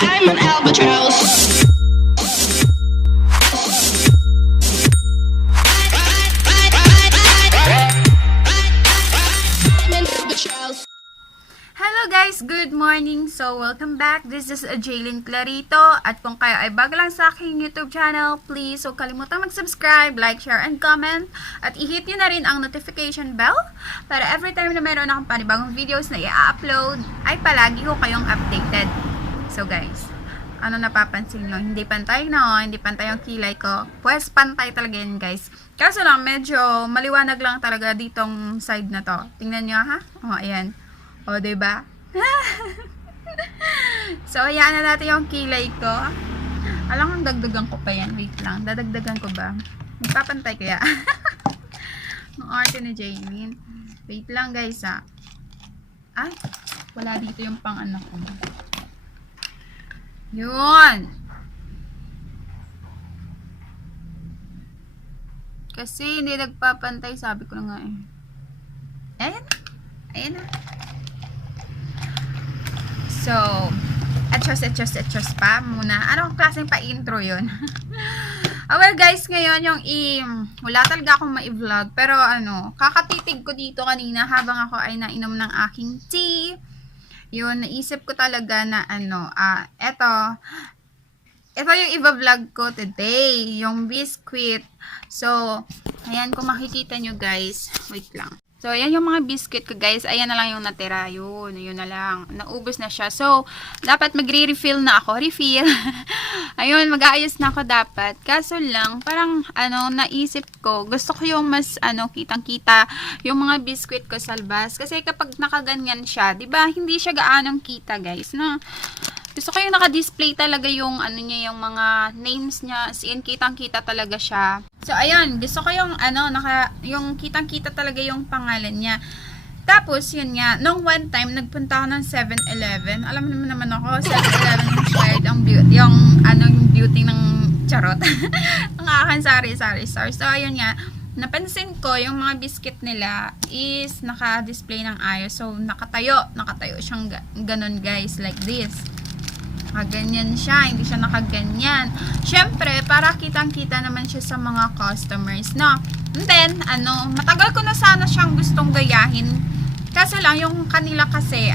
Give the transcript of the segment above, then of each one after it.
I'm an albatross. Hello guys! Good morning! So, welcome back. This is Jaylin Clarito. At kung kayo ay bago lang sa aking YouTube channel, please huwag kalimutang mag-subscribe, like, share, and comment. At i-hit nyo na rin ang notification bell para every time na meron akong panibagong videos na i-upload, ay palagi ko kayong updated. So guys, ano napapansin nyo? Hindi pantay na hindi pantay ang kilay ko. Pues, pantay talaga yan guys. Kaso lang, medyo maliwanag lang talaga ditong side na to. Tingnan nyo ha? O, ayan. O, diba? So, ayan na natin yung kilay ko. Alam kong dagdagan ko pa yan. Wait lang. Dadagdagan ko ba? Magpapantay kaya. Ang arte ni Jaylin. Wait lang guys ha. Ay, wala dito yung pang anak ko. Yun. Kasi hindi nagpapantay. Sabi ko na nga eh. Ayan. Ayan na. So, etchos pa muna. Anong klaseng pa-intro yun? Well guys, ngayon yung wala talaga akong ma-vlog. Pero kakatitig ko dito kanina habang ako ay nainom ng aking tea. Yun, naisip ko talaga na ito yung i-vlog ko today. Yung biscuit. So, ayan kung makikita nyo guys. Wait lang. So, ayan yung mga biscuit ko, guys. Ayan na lang yung natira. Yun na lang. Naubos na siya. So, dapat magre-refill na ako. Refill. Ayun, mag-aayos na ako dapat. Kaso lang, parang, naisip ko, gusto ko yung mas, kitang-kita yung mga biscuit ko sa labas. Kasi kapag nakaganyan siya, diba, hindi siya gaanong kita, guys, no? Gusto ko yung naka-display talaga yung, niya, yung mga names niya. As in, kitang-kita talaga siya. So, ayun. Gusto ko yung, yung kitang-kita talaga yung pangalan niya. Tapos, yun nga. Nung one time, nagpunta ako ng 7-Eleven. Alam mo naman ako, 7-Eleven inspired ang beauty. Yung beauty ng charot. Ang aking Sari-Sari store. So, ayun nga. Napansin ko, yung mga biscuit nila is naka-display ng ayos. So, nakatayo. Nakatayo siyang ganun, guys. Like this. Nakaganyan siya, hindi siya nakaganyan. Syempre, para kitang-kita naman siya sa mga customers, no? And then, matagal ko na sana siyang gustong gayahin. Kaso lang, yung kanila kasi,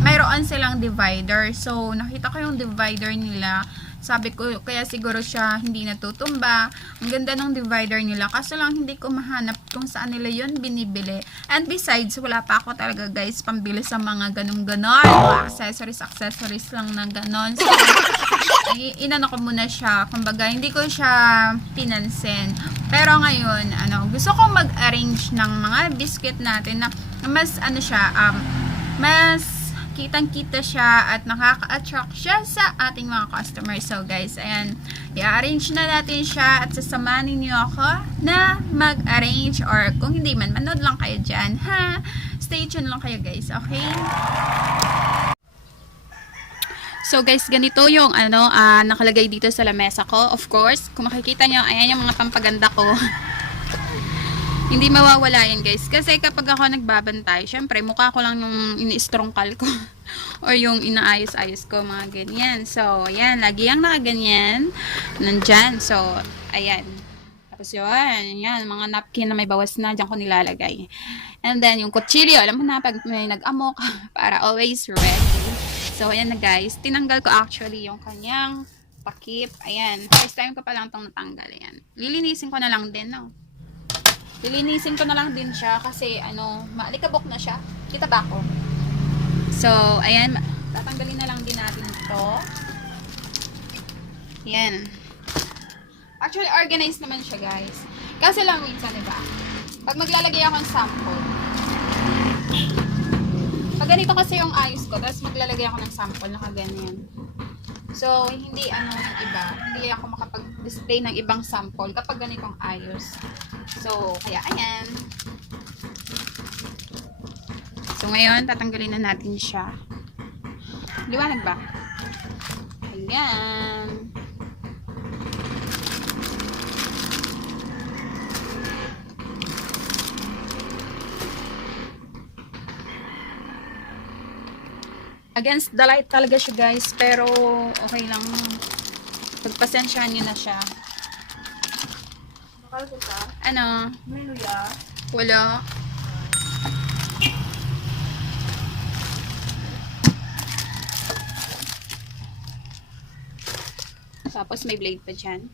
mayroon silang divider. So, nakita ko yung divider nila. Sabi ko, kaya siguro siya hindi natutumba. Ang ganda ng divider nila. Kaso lang, hindi ko mahanap kung saan nila yun binibili. And besides, wala pa ako talaga guys, pambili sa mga ganun-ganon. Mga accessories lang na ganon. So, inano ko muna siya. Kumbaga, hindi ko siya pinansin. Pero ngayon, gusto kong mag-arrange ng mga biscuit natin na mas, mas kitang-kita siya at nakaka-attract siya sa ating mga customers. So guys, ayan, i-arrange na natin siya at sasamanin niyo ako na mag-arrange, or kung hindi man, manood lang kayo dyan, ha? Stay tuned lang kayo guys, okay? So guys, ganito yung nakalagay dito sa lamesa ko. Of course, kung makikita nyo, ayan yung mga pampaganda ko. Hindi mawawala yan guys. Kasi kapag ako nagbabantay, syempre mukha ko lang yung ini-strongkal ko. Or yung inaayos-ayos ko, mga ganyan. So, ayan. Lagi yung nakaganyan. Nandyan. So, ayan. Tapos yun. Yan. Mga napkin na may bawas na. Diyan ko nilalagay. And then, yung kutsilyo. Alam mo na, pag may nag-amok, para always ready. So, ayan na guys. Tinanggal ko actually yung kanyang takip. Ayan. First time ko pa lang itong natanggal. Ayan. Lilinisin ko na lang din, no? Lilinisin ko na lang din siya kasi maalikabok na siya. Kita ba ako? So, ayan, tatanggalin na lang din natin ito. Ayan. Actually, organized naman siya, guys. Kasi lang minsan, diba? Pag maglalagay ako ng sample. Pag ganito kasi yung ayos ko, tapos maglalagay ako ng sample, nakaganyan. So, hindi iba. Hindi ako makapag-display ng ibang sample kapag ganitong ayos. So, kaya ayan. So, ngayon, tatanggalin na natin siya. Liwanag ba? Ayan. Against the light talaga siya guys, pero okay lang. Pagpasensyahan niyo na siya. Ano? May luya. Wala. Tapos may blade pa dyan.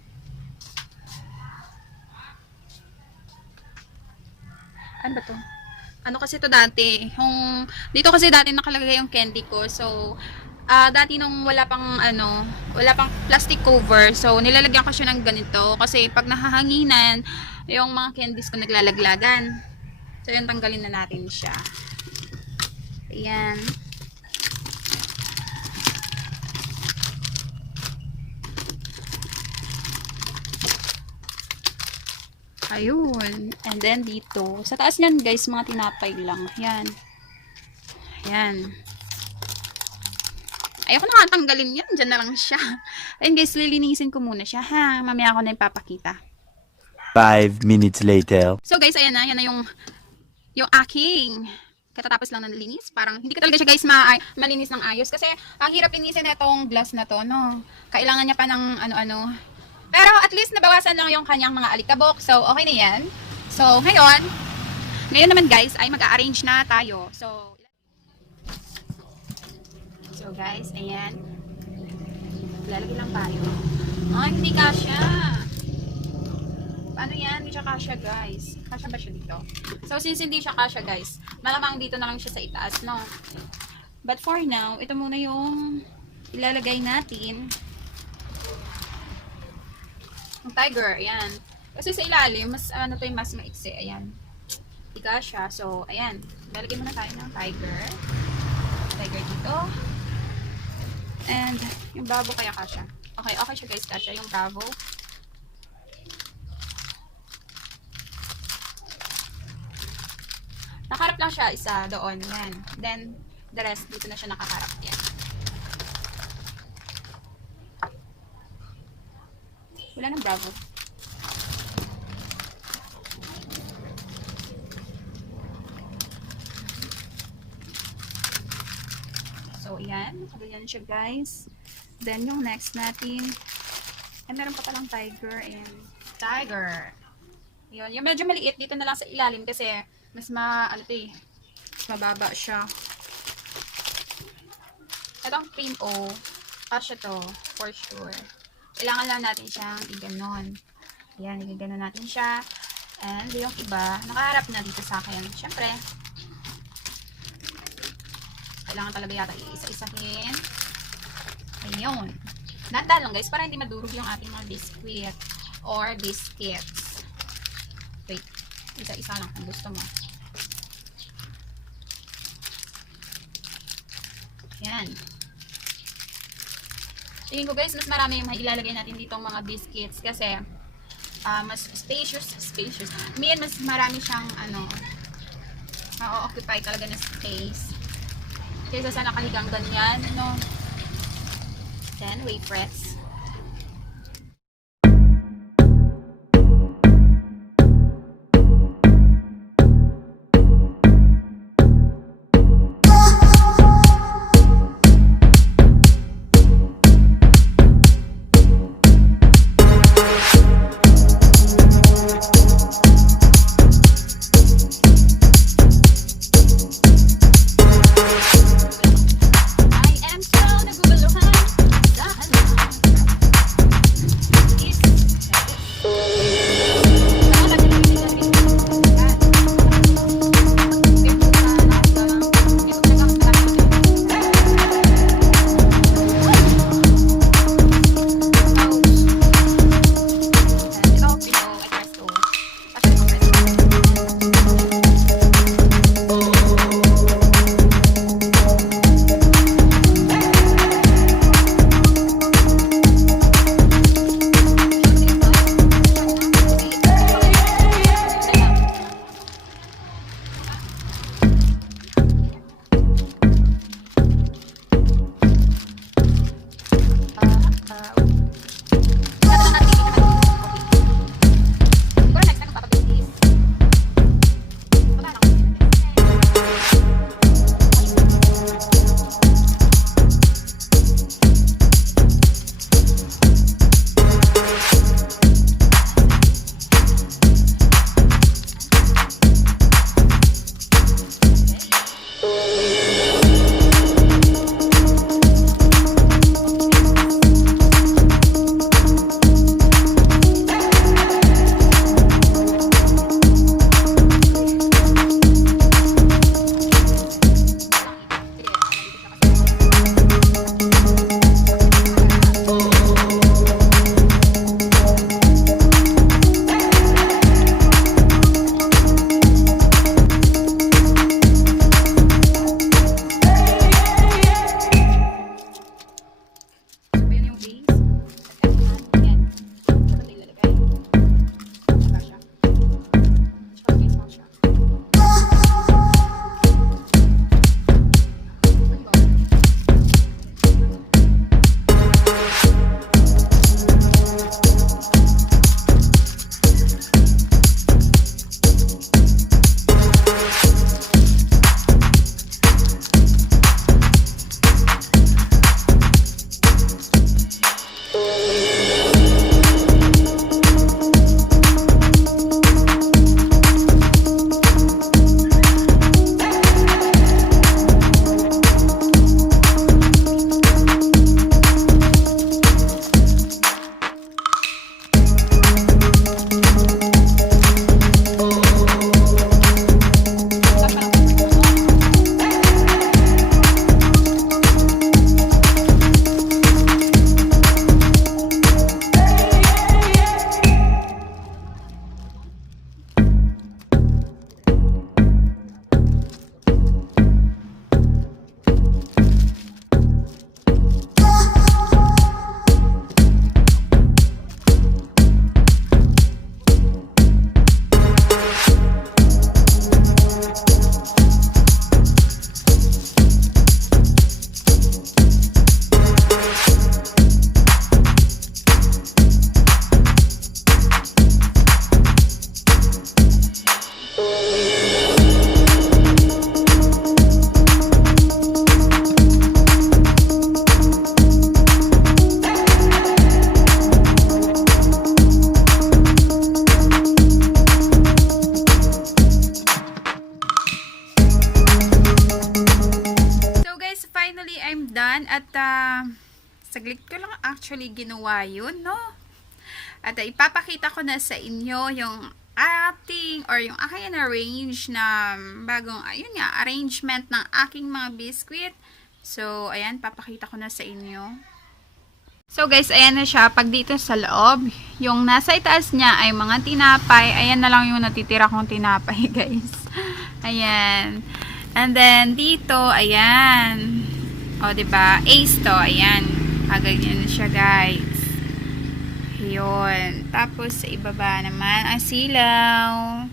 Ano ba to? Ano kasi to dati? Dito kasi dati nakalagay yung candy ko. So, dati nung wala pang plastic cover. So, nilalagyan ko siya ng ganito. Kasi pag nahahanginan, yung mga candies ko naglalaglagan. So, yun, tanggalin na natin siya. Ayan. Ayun. And then dito. Sa taas niyan guys, mga tinapay lang. Yan. Yan. Ayoko na nga tanggalin yan. Diyan na lang siya. Ayun guys, lilinisin ko muna siya ha. Mamaya ako na ipapakita. 5 minutes later. So guys, ayan na. Yan na yung aking katatapos lang na nalinis. Parang hindi ka talaga siya guys malinis ng ayos. Kasi ang hirap linisin na itong glass na to. No? Kailangan niya pa ng ano-ano. Pero at least nabawasan lang yung kanyang mga alikabok. So, okay na yan. So, ngayon naman guys, ay mag-a-arrange na tayo. So guys, ayan. Lalagay lang tayo. Ay, hindi kasya. Paano yan? Hindi siya kasya guys. Kasya ba siya dito? So, since hindi siya kasya guys, malamang dito na lang siya sa itaas, no? But for now, ito muna yung ilalagay natin. Ang tiger, ayan. Kasi sa ilalim, mas mas maiksi, ayan. Ika siya. So, ayan. Lalagyan muna tayo ng tiger. Tiger dito. And, yung bravo kaya kasya. Okay siya guys, kasya. Yung bravo. Nakaharap lang siya, isa doon, yan. Then, the rest, dito na siya nakaharap, yan. Wala nang bravo. So, ayan. Nakaganyan siya, guys. Then, yung next natin, ay, meron pa palang tiger and tiger. Yun. Yung medyo maliit, dito na lang sa ilalim kasi mas mas mababa siya. Itong cream O, kasya to, for sure. Kailangan lang natin siyang i-ganon. Ayan, i-ganon natin siya. And yung iba, nakaharap na dito sa akin. Siyempre, kailangan talaga yata i-isa-isahin. Ayun. Nandaan lang guys, para hindi madurog yung ating mga biscuit or biscuits. Wait, isa-isa lang kung gusto mo. Ayan. Tingin ko guys, mas marami yung ilalagay natin dito mga biscuits kasi mas spacious. Mas marami siyang ma-occupy talaga na space. Kaysa sa nakahigang ganyan, no? Then, wafers. saglit ko lang actually ginawa yun, no? At ipapakita ko na sa inyo yung yung aking arrange na bagong, ayun nga, arrangement ng aking mga biscuit. So, ayan, papakita ko na sa inyo. So, guys, ayan na siya. Pag dito sa loob, yung nasa itaas niya ay mga tinapay. Ayan na lang yung natitira kong tinapay, guys. Ayan. And then, dito, ayan. O, diba? Ace to, ayan. Ganyan na siya, guys. Yun. Tapos, sa ibaba naman, ang silaw.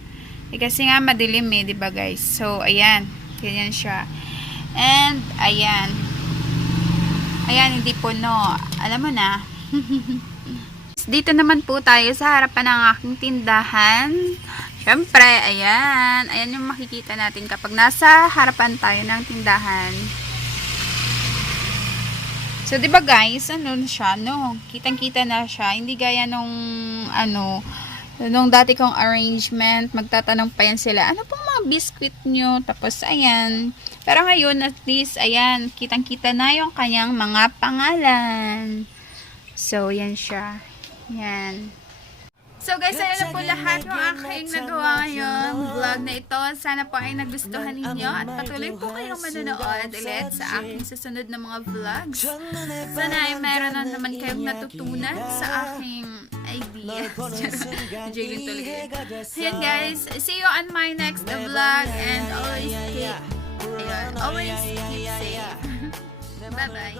Kasi nga, madilim diba, guys? So, ayan. Ganyan siya. And, ayan. Ayan, hindi puno. Alam mo na. Dito naman po tayo sa harapan ng aking tindahan. Siyempre, ayan. Ayan yung makikita natin kapag nasa harapan tayo ng tindahan. So, diba guys, ano na siya, no? Kitang-kita na siya. Hindi gaya nung, nung dati kong arrangement, magtatanong pa yan sila, ano pong mga biscuit nyo? Tapos, ayan. Pero ngayon, at least, ayan, kitang-kita na yung kanyang mga pangalan. So, yan siya. Yan. So guys, ayan na po lahat ng aking nagawa ngayong vlog na ito. Sana po ay nagustuhan ninyo at patuloy po kayong manonood ulit sa aking susunod na mga vlogs. Sana ay meron na naman kayong natutunan sa aking ideas. Jalen tuloy. Ayan guys, see you on my next vlog and always keep safe. Bye-bye.